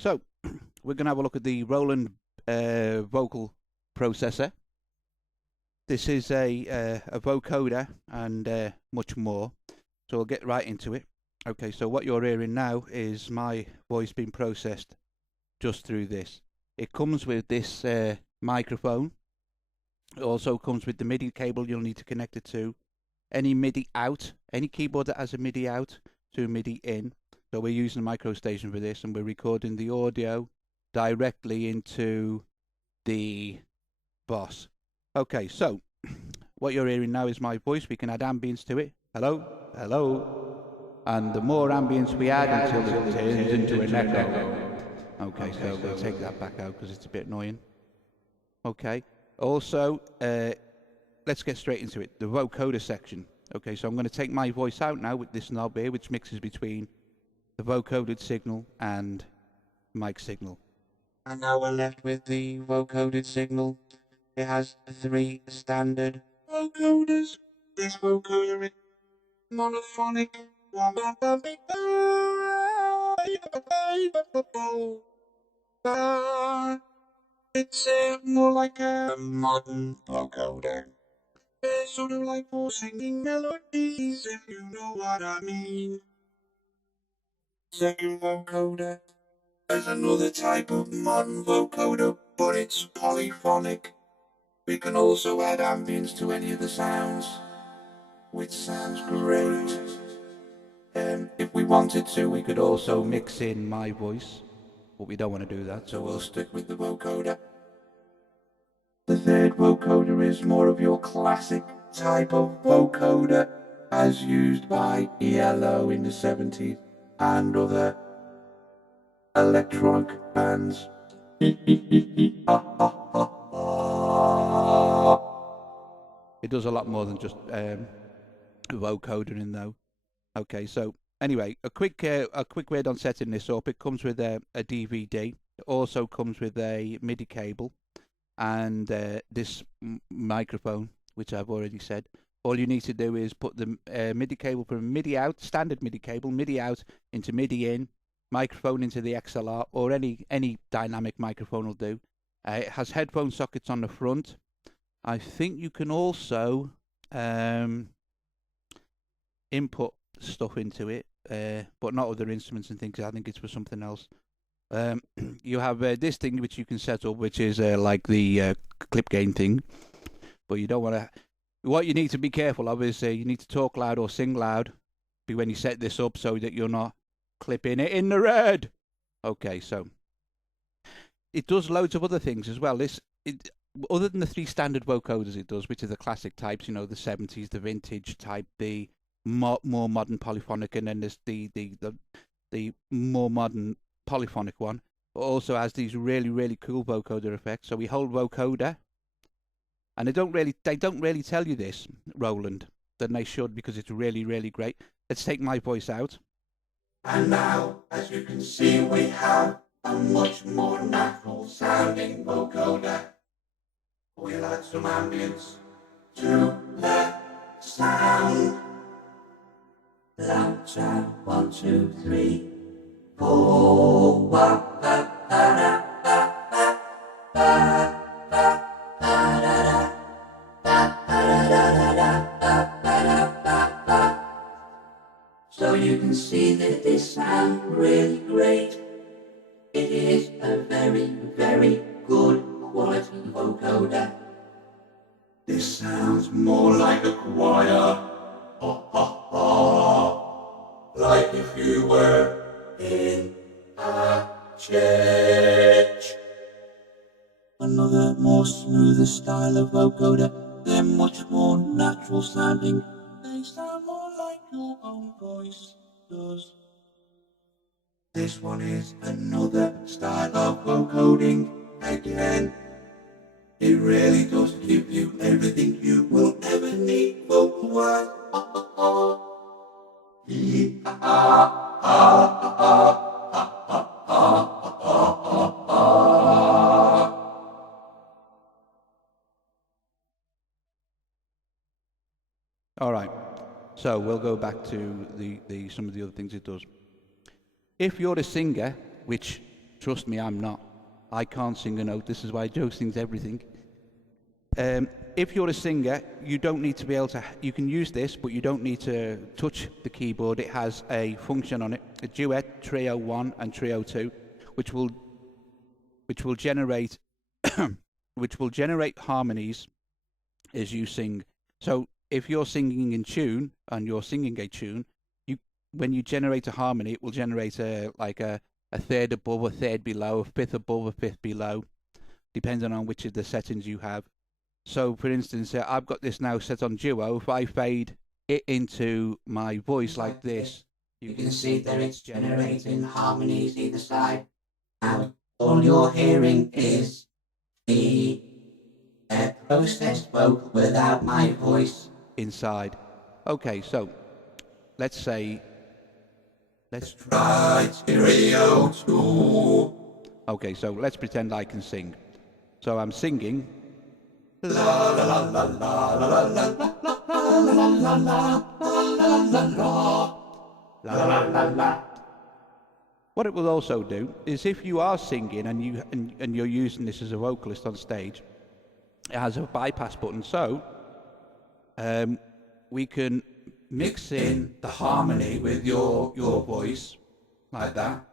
So, we're going to have a look at the Roland Vocal Processor. This is a vocoder and much more. So we'll get right into it. Okay, so what you're hearing now is my voice being processed just through this. It comes with this microphone. It also comes with the MIDI cable you'll need to connect it to. Any MIDI out, any keyboard that has a MIDI out to MIDI in. So we're using a micro station for this, and we're recording the audio directly into the boss. Okay, so what you're hearing now is my voice. We can add ambience to it. Hello, hello. And the more ambience we add until it turns into an echo. Okay, so we'll take that back out because it's a bit annoying. Okay, also, let's get straight into it. The vocoder section. Okay, so I'm going to take my voice out now with this knob here, which mixes between the vocoded signal and mic signal. And now we're left with the vocoded signal. It has 3 standard vocoders. This vocoder is monophonic. It's more like a modern vocoder. It's sort of like for singing melodies, if you know what I mean. Second vocoder. There's another type of modern vocoder, but it's polyphonic. We can also add ambience to any of the sounds, which sounds great. If we wanted to, we could also Mix in my voice, but we don't want to do that, so we'll stick with the vocoder. The third vocoder is more of your classic type of vocoder, as used by ELO in the 70s and other electronic bands. It does a lot more than just vocodering though. Okay, so anyway, a quick word on setting this up. It comes with a DVD. It also comes with a MIDI cable and this microphone, which I've already said. All you need to do is put the MIDI cable from MIDI out, standard MIDI cable, MIDI out into MIDI in, microphone into the XLR, or any dynamic microphone will do. It has headphone sockets on the front. I think you can also input stuff into it, but not other instruments and things. I think it's for something else. You have this thing which you can set up, which is like the clip gain thing, but you don't want to. What you need to be careful of is you need to talk loud or sing loud when you set this up, so that you're not clipping it in the red. Okay, so it does loads of other things as well. Other than the 3 standard vocoders, it does, which are the classic types, you know, the 70s, the vintage type, the more modern polyphonic, and then there's the more modern polyphonic one. It also has these really cool vocoder effects. So we hold vocoder, and they don't really tell you this, Roland, than they should, because it's really great. Let's take my voice out. And now, as you can see, we have a much more natural sounding vocoder. We'll add some ambience to the sound. Loud sound, 1, 2, 3, 4. So you can see that this sounds really great. It is a very good quality vocoder. This sounds more like a choir. Like if you were in a church. Another more smoother style of vocoder. They're much more natural sounding. They sound more like your own voice does. This one is another style of vocoding. Again, it really does give you everything you will ever need vocal-wise. All right, so we'll go back to some of the other things it does. If you're a singer, which trust me, I'm not. I can't sing a note. This is why Joe sings everything. If you're a singer, you don't need to be able to. You can use this, but you don't need to touch the keyboard. It has a function on it, a duet, trio 1 and trio 2, which will generate harmonies as you sing. So if you're singing in tune and you're singing a tune, when you generate a harmony, it will generate a third above, a third below, a fifth above, a fifth below, depending on which of the settings you have. So, for instance, I've got this now set on duo. If I fade it into my voice like this, you can see that it's generating harmonies either side. Now, all you're hearing is the processed vocal without my voice inside. Okay, so let's try stereo 2. Okay, so let's pretend I can sing. So I'm singing. La la la la la la la la la la la. What it will also do is, if you are singing and you're using this as a vocalist on stage, it has a bypass button, so we can mix in the harmony with your voice like that.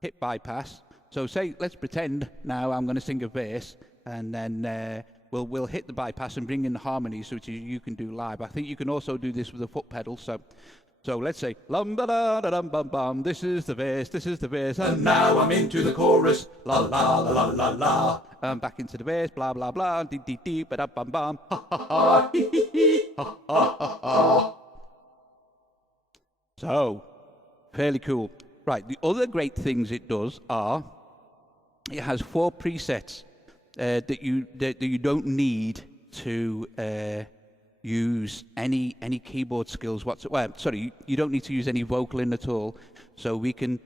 Hit bypass. So let's pretend now I'm going to sing a verse, and then we'll hit the bypass and bring in the harmonies, which you can do live. I think you can also do this with a foot pedal. So let's say lum ba da da dum bum bum. This is the verse, and now I'm into the chorus. La la la la la la. Back into the verse. Blah blah blah. Dee dee dee ba da bum bum. Ha ha ha. Hee hee hee. Ha ha ha ha. So fairly cool. Right. The other great things it does are it has 4 presets that you don't need to use any keyboard skills whatsoever. Sorry, you don't need to use any vocal in at all. So we can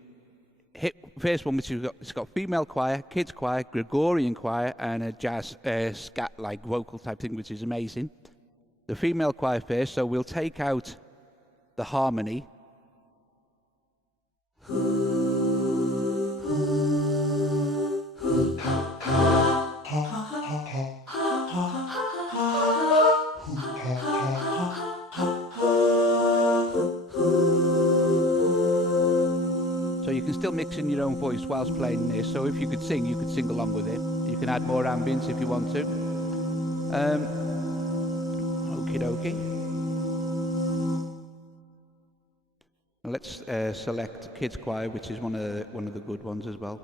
hit first one, which it's got female choir, kids choir, Gregorian choir, and a jazz scat like vocal type thing, which is amazing. The female choir first. So we'll take out the harmony. So you can still mix in your own voice whilst playing this. So if you could sing along with it. You can add more ambience if you want to. Okie dokie. And let's select kids choir, which is one of the good ones as well.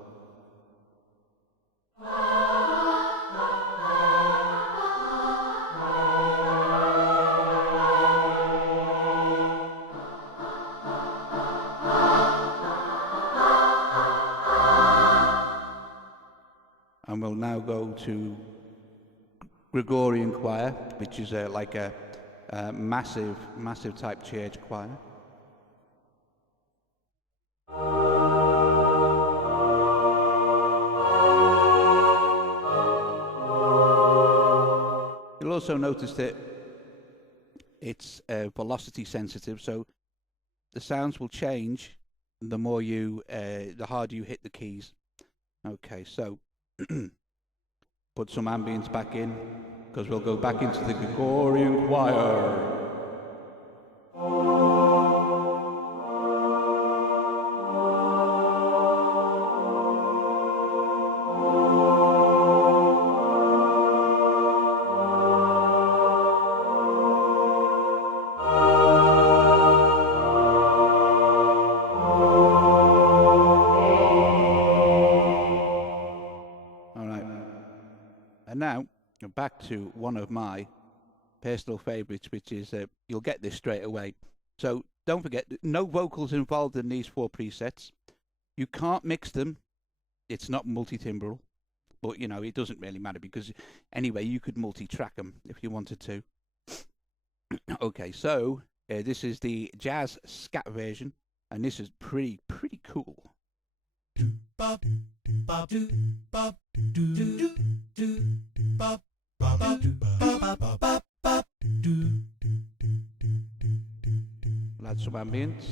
And we'll now go to Gregorian choir, which is like a massive type church choir. You'll also notice that it's velocity sensitive, so the sounds will change the harder you hit the keys. Okay, so put some ambience back in, because we'll go back into the Gregorian choir. Now, back to one of my personal favourites, which is, you'll get this straight away. So don't forget, no vocals involved in these 4 presets. You can't mix them. It's not multi-timbral. But, it doesn't really matter, because anyway, you could multi-track them if you wanted to. Okay, so this is the jazz scat version, and this is pretty cool. Add some ambience.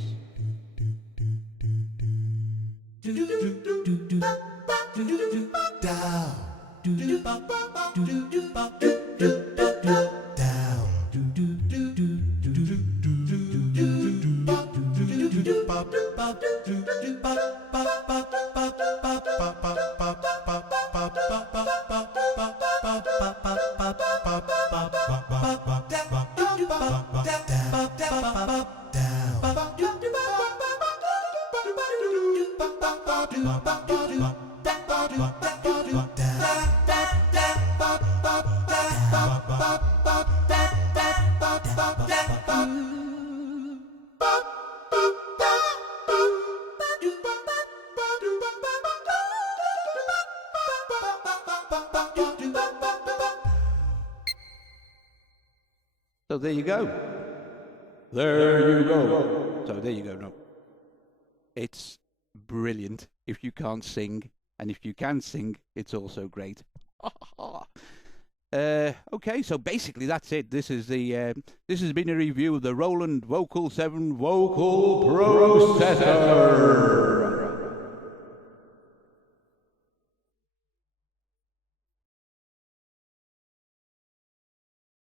So there you go. There you go. So there you go. No, it's brilliant if you can't sing, and if you can sing, it's also great. Okay, so basically that's it. This is the this has been a review of the Roland VP7 Vocal Processor.